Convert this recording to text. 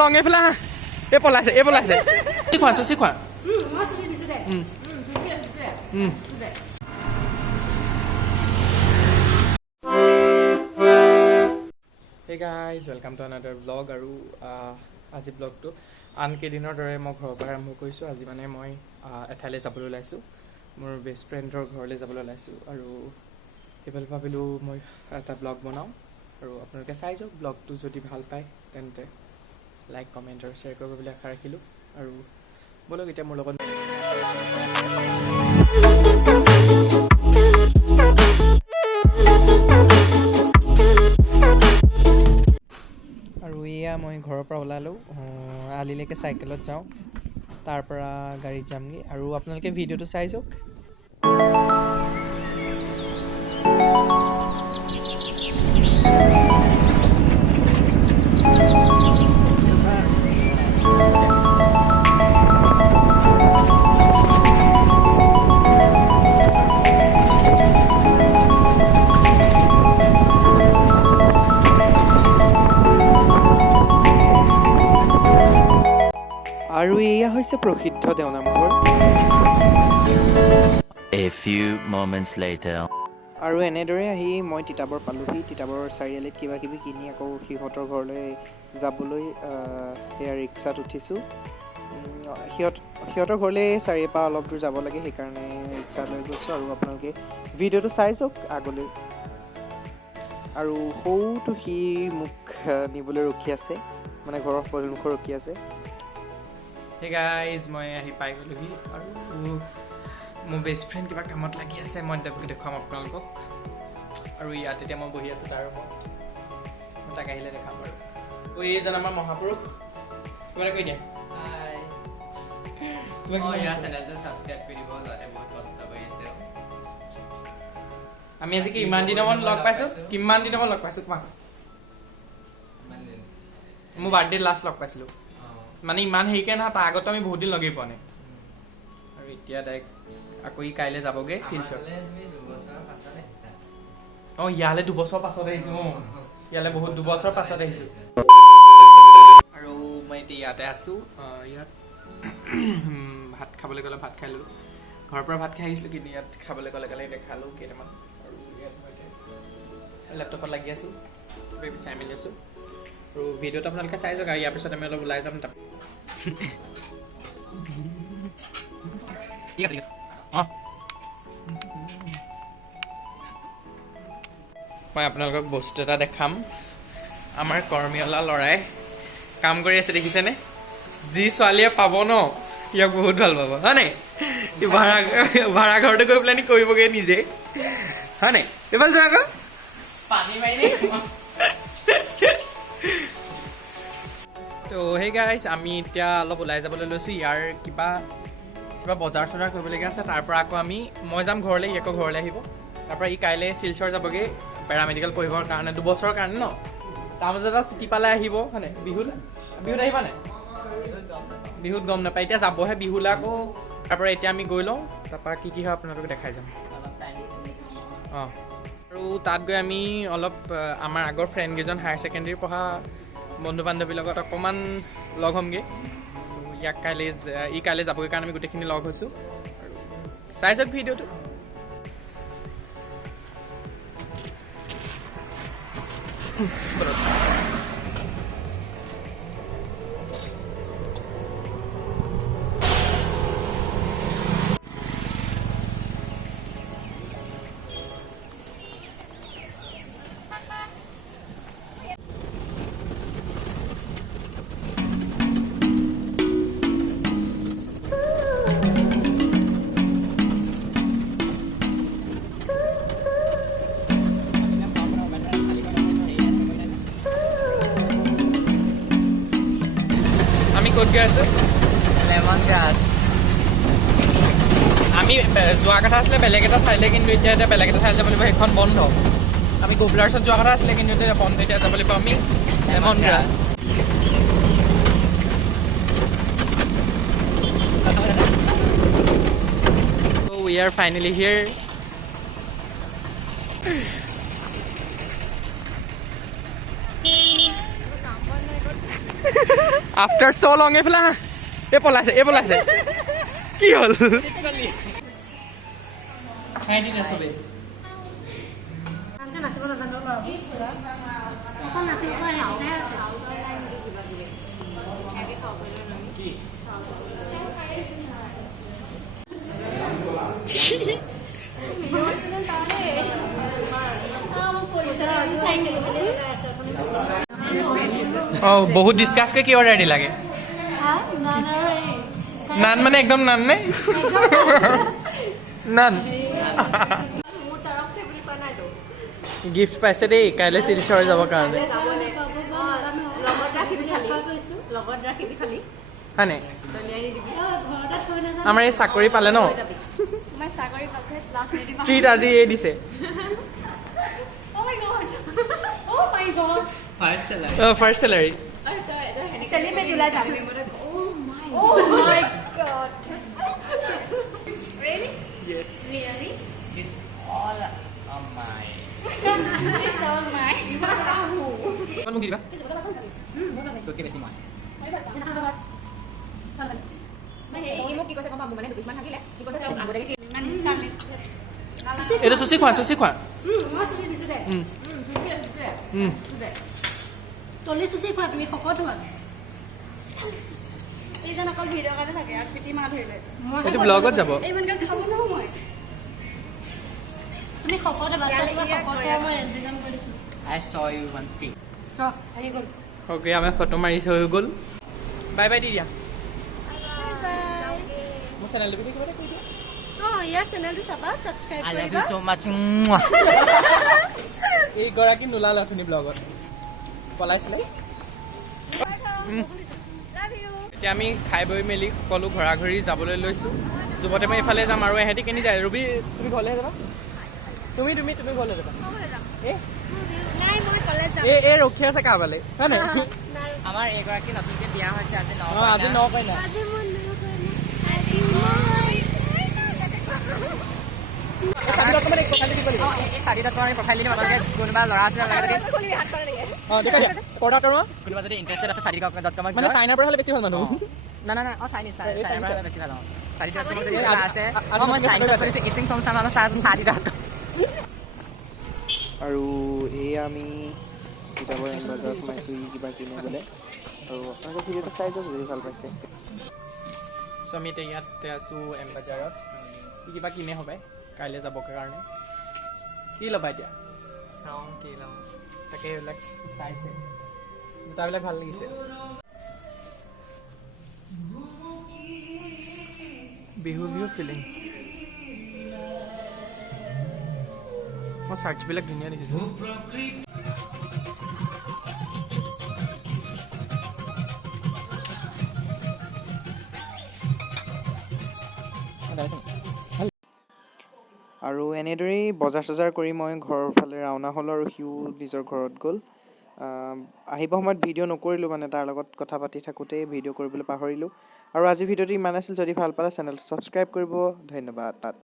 লং এইফালে আহা এই পলাইছে খোৱা চুচি খোৱা Hey guys, welcome to another vlog আৰু আজি ব্লগটো আনকেইদিনৰ দৰে মই ঘৰৰ পৰা আৰম্ভ কৰিছোঁ আজি মানে মই এঠাইলৈ যাবলৈ ওলাইছোঁ মোৰ বেষ্ট ফ্ৰেণ্ডৰ ঘৰলৈ যাবলৈ ওলাইছোঁ আৰু এইফালে ভাবিলোঁ মই এটা ব্লগ বনাওঁ আৰু আপোনালোকে চাই যাওক ব্লগটো যদি ভাল পায় তেন্তে লাইক কমেণ্ট আৰু শ্বেয়াৰ কৰিব বুলি আশা ৰাখিলোঁ আৰু বলক এতিয়া মোৰ লগত আৰু এয়া মই ঘৰৰ পৰা ওলালোঁ আলিলৈকে চাইকেলত যাওঁ তাৰ পৰা গাড়ীত যামগৈ আৰু আপোনালোকে ভিডিঅ'টো চাই যাওক আৰু এয়া হৈছে প্ৰসিদ্ধ দেওনামঘৰ A few moments later আৰু এনেদৰে আহি মই তিতাবৰ পালোহি তিতাবৰ চাৰিআলিত কিবা কিবি কিনি আকৌ সিহঁতৰ ঘৰলৈ যাবলৈ সেয়া ৰিক্সাত উঠিছোঁ সিহঁতৰ ঘৰলৈ চাৰিৰ পৰা অলপ দূৰ যাব লাগে সেইকাৰণে ৰিক্সা লৈ গৈছোঁ আৰু আপোনালোকে ভিডিঅ'টো চাই যাওক আগলৈ আৰু সৌটো সি মোক নিবলৈ ৰখি আছে মানে ঘৰৰ সন্মুখত ৰখি আছে Hey guys, মই আহি পাই গ'লোহি আৰু মোৰ বেষ্ট ফ্ৰেণ্ড কিবা কামত লাগি আছে মই দেখুৱাম আপোনালোকক আৰু ইয়াত এতিয়া মই বহি আছোঁ তাৰ ৰুমত মই তাক আহিলে দেখাম বাৰু এইজন আমাৰ মহাপুৰুষ কিবা এটা কৈ দিয়া চেনেলটো ছাবস্ক্ৰাইব কৰি দিব ল'ৰাটোৱে বহুত কষ্ট কৰি আছে আমি আজি কিমান দিনৰ মূৰত লগ পাইছোঁ তোমাক মোৰ বাৰ্থডে লাষ্ট লগ পাইছিলোঁ মানে ইমান হেৰিকে নহয় তাৰ আগতো আমি বহুত দিন লগেই পোৱা নাই আৰু এতিয়া ডাইৰেক্ট আকৌ ই কাইলৈ যাবগৈ শিলচৰ ইয়ালৈ 2 বছৰ পাছত আহিছোঁ ইয়ালৈ বহুত 2 বছৰ পাছত আহিছোঁ আৰু মই এতিয়া ইয়াতে আছোঁ ইয়াত ভাত খাবলৈ গ'লে ভাত খাই ল'লোঁ ঘৰৰ পৰা ভাত খাই আহিছিলোঁ কিন্তু ইয়াত খাবলৈ গ'লে এতিয়া খালোঁ কেইটামান আৰু ইয়াত মই লেপটপত লাগি আছোঁ চাই মেলি আছোঁ আৰু ভিডিঅ'টো আপোনালোকে চাই যাওক আৰু ইয়াৰ পিছত আমি অলপ ওলাই যাম তাত ঠিক আছে অঁ মই আপোনালোকক বস্তু এটা দেখাম আমাৰ কৰ্মীৱালা ল'ৰাই কাম কৰি আছে দেখিছেনে যি ছোৱালীয়ে পাব ন ইয়াক বহুত ভাল পাব হয় নাই ভাড়া ঘৰতে গৈ পেলাই কৰিবগৈ নিজে হয় নাই এইফালে যোৱা আকৌ পানী মাৰি তো সেই গাইজ আমি এতিয়া অলপ ওলাই যাবলৈ লৈছোঁ ইয়াৰ কিবা বজাৰ চজাৰ কৰিবলগীয়া আছে তাৰ পৰা আকৌ মই যাম ঘৰলৈ ই আকৌ ঘৰলৈ আহিব তাৰ পৰা ই কাইলৈ শিলচৰ যাবগৈ পেৰামেডিকেল পঢ়িবৰ কাৰণে 2 বছৰৰ কাৰণে ন তাৰ মাজত এটা ছুটি পালে আহিব হয়নে বিহুত আহিবা নাই বিহুত গম নাপায় এতিয়া যাবহে বিহুলৈ আকৌ তাৰ পৰা এতিয়া আমি গৈ লওঁ তাৰপৰা কি হয় আপোনালোকে দেখাই যাম অঁ আৰু তাত গৈ আমি অলপ আমাৰ আগৰ ফ্ৰেণ্ডকেইজন হায়াৰ ছেকেণ্ডেৰী পঢ়া বন্ধু বান্ধৱীৰ লগত অকণমান লগ হ'মগৈ ই কাইলৈ যাবগৈ কাৰণে আমি গোটেইখিনি লগ হৈছোঁ আৰু চাই যাওক ভিডিঅ'টো ক'ত গৈ আছোঁ লেমন গ্ৰাছ আমি যোৱা কথা আছিলে বেলেগ এটা ঠাইলৈ কিন্তু এতিয়া বেলেগ এটা ঠাইলৈ যাব লাগিব সেইখন বন্ধ আমি গোবলাৰ্ছত যোৱা কথা আছিলে কিন্তু এতিয়া বন্ধ এতিয়া যাব লাগিব আমি lemon grass So we are finally here after so' long এইফালে এই পলাইছে কি হ'ল চবেই নাচিব নাজানো এখন নাচিব পৰা হেৰিহে আছে বহুত ডিছকাছ কৰি কি অৰ্ডাৰ দি লাগে নান মানে একদম নান নে নান গিফ্ট পাইছে দেই কাইলৈ শিলচৰ যাবৰ কাৰণে হয়নে আমাৰ এই চাকৰি পালে ন ট্ৰিট আজি এই দিছে first salary It's all on my. মোক দিবা তোকে বেছি মই এইটো চুচি খোৱা তলি চুচি খোৱা তুমি শকত হোৱা এইটো ব্লগত যাব তুমি শকত হ'বা শকত হোৱা মই ইন্তজাম কৰি দিছোঁ I saw you one thing. আহি গ'ল অ'কে আমি ফটো মাৰি থৈ গ'ল বাই বাই দি দিয়া মোৰ চেনেলটো কিবা এটা কৈ দিয়া ইয়াৰ চেনেলটো চাবা ছাবস্ক্ৰাইব I love কৰিবা you so much. এইগৰাকী নোলালে অথনি ব্লগত পলাইছিলে এতিয়া আমি খাই বৈ মেলি সকলো ঘৰা ঘৰি যাবলৈ লৈছোঁ যুৱতে মই এইফালে যাম আৰু এহেঁতি কেনি যায় ৰুবি তুমি ঘৰলৈ যাবা তুমি ঘৰলৈ যাবা এই ৰখি আছে কাৰবালে হয় নাই আমাৰ এগৰাকী নতুনকৈ বিয়া হৈছে আজি আজি ন কয় নাই কোনোবা ল'ৰা আছে কোনোবা যদি ইণ্টাৰেষ্টেড আছে চাৰিকা.com মানে চাইনাৰ পৰা হ'লে বেছি ভাল মানুহ না চাইনিজ চাইনাৰ বেছি ভাল চাৰিকা.com যদি কিবা আছে মই চাইনিজত কৰিছোঁ ইচিং চম চাম চাৰি.com আৰু এয়া আমি কিতাপৰ বজাৰত সোমাইছোঁ কিবা কিনিবলৈ আৰু আপোনালোকৰ ভিডিঅ'টো চাই যাওক যদি ভাল পাইছে চ' আমি এতিয়া ইয়াতে আছোঁ এম বজাৰত কিবা কিনে হ'বাই কাইলৈ যাবৰ কাৰণে কি ল'বা এতিয়া চাওঁ কি লওঁ তাকে এইবিলাক চাইছে জোতাবিলাক ভাল লাগিছে বিহু ফিলিং মই চাৰ্টবিলাক ধুনীয়া দেখিছোঁ আৰু এনেদৰেই বজাৰ চজাৰ কৰি মই ঘৰৰ ফালে ৰাওনা হ'লোঁ আৰু সিও নিজৰ ঘৰত গ'ল আহিব সময়ত ভিডিঅ' নকৰিলোঁ মানে তাৰ লগত কথা পাতি থাকোঁতেই ভিডিঅ' কৰিবলৈ পাহৰিলোঁ আৰু আজি ভিডিঅ'টো ইমান আছিল যদি ভাল পালে চেনেলটো ছাবস্ক্ৰাইব কৰিব ধন্যবাদ